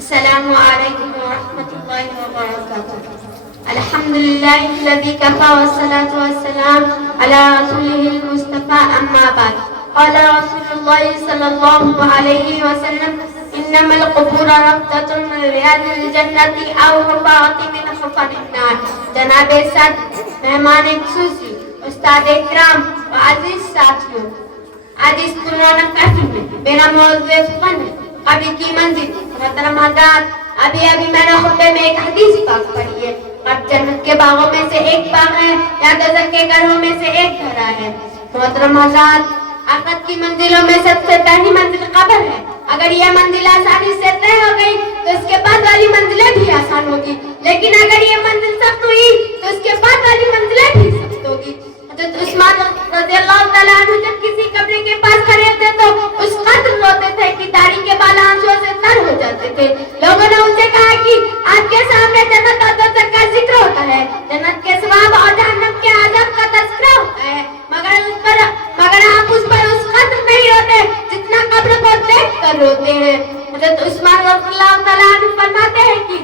السلام عليكم ورحمة الله وبركاته. الحمد لله الذي كفى والصلاة والسلام على رسوله المصطفى أما بعد. قال رسول الله صلى الله عليه وسلم إنما القبور روضة من رياض الجنة أو حفرة من حفر النار. جناب صد مہمان خصوصی استاد اکرام و عزیز ساتھیوں، آج اس قرآن محفل میں میرا موضوع فن ہے قبر کی منزل. محترم حضرات، ابھی میں نے خطبے میں ایک حدیث پاک پڑھی ہے. اب جنت کے باغوں میں سے ایک باغ ہے یا دوزخ کے گھروں میں سے ایک گھر ہے. محترم حضرات، آخرت کی منزلوں میں سب سے پہلی منزل قبر ہے. اگر یہ منزل آسانی سے طے ہو گئی تو اس کے بعد والی منزلیں بھی آسان ہوگی، لیکن اگر یہ منزل سخت ہوئی تو اس کے بعد والی منزلیں بھی سخت ہوگی. حضرت عثمان رضی اللہ تعالیٰ عنہ جب کسی قبر کے پاس کھڑے تھے تو اس قدر روتے تھے کہ داڑھی کے بال آنسوؤں سے تر ہو جاتے تھے. لوگوں نے ان سے کہا کہ آپ کے سامنے جنت اور دوزخ کا ذکر ہوتا ہے، جنت کے ثواب اور جہنم کے عذاب کا تذکرہ ہوتا ہے، مگر آپ اس پر اس قدر نہیں روتے جتنا قبر کو دیکھ کر روتے ہیں. حضرت عثمان رضی اللہ تعالیٰ عنہ فرماتے ہیں کہ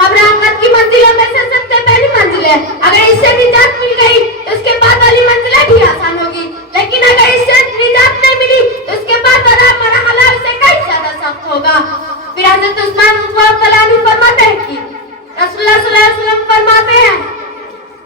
قبر آخرت کی منزلوں میں سے سب سے پہلی منزل ہے. اگر اس سے نجات مل گئی تو اس کے بعد والی منزلیں بھی آسان ہوگی، لیکن اگر اس سے نجات نہیں ملی تو اس کے بعد والا مرحلہ اسے کئی زیادہ سخت ہوگا. پھر حضرت عثمان رضی اللہ تعالیٰ عنہ فرماتے ہیں کہ رسول اللہ صلی اللہ علیہ وسلم فرماتے ہیں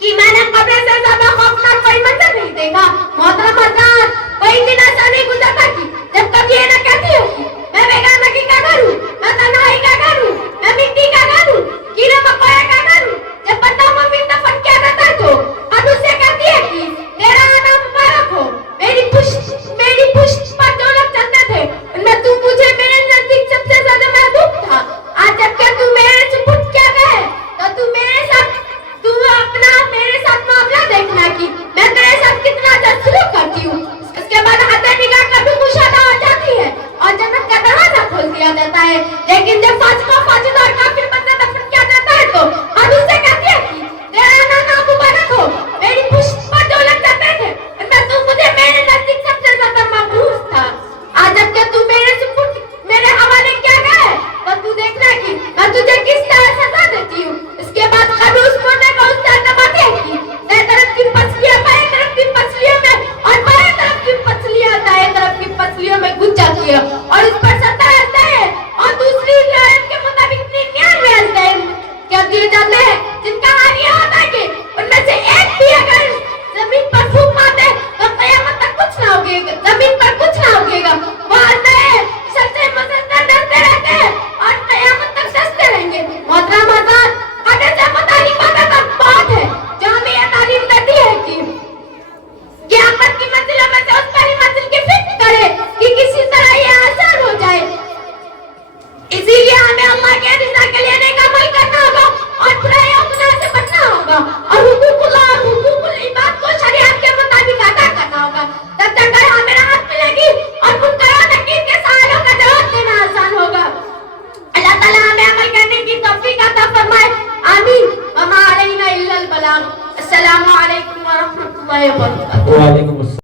کہ میں نے قبر سے زیادہ خوفناک کوئی منظر نہیں دیکھا. محترم حضرات، کوئی دن ایسا نہیں گزرتا کہ جب کبھی یہ نہ کہتی ہو کہ میں بیگانگی کا گھر ہوں، میں تنہائی کا گھر ہوں، میں مٹی کا گھر ہوں، کیڑے مکوڑے کا گھر ہوں. جب بندہ مومن دفن کیا جاتا ہے تو اب اسے کہتی ہے کہ تیرا آنا مبارک ہو. میری پشت پر جو لوگ چلتے تھے ان میں تو مجھے میرے نزدیک سب سے زیادہ محبوب تھا. آج جب کہ تو میرے سے پٹ کیا گئے تو تو میرے ساتھ معاملہ دیکھنا کہ میں تیرے ساتھ کتنا اچھا سلوک کرتی ہوں. اس کے بعد حد نگاہ کبھی مشاہدہ ہو جاتی ہے اور جنت کا دروازہ کھول دیا جاتا ہے. لیکن جب فاسق اور کافر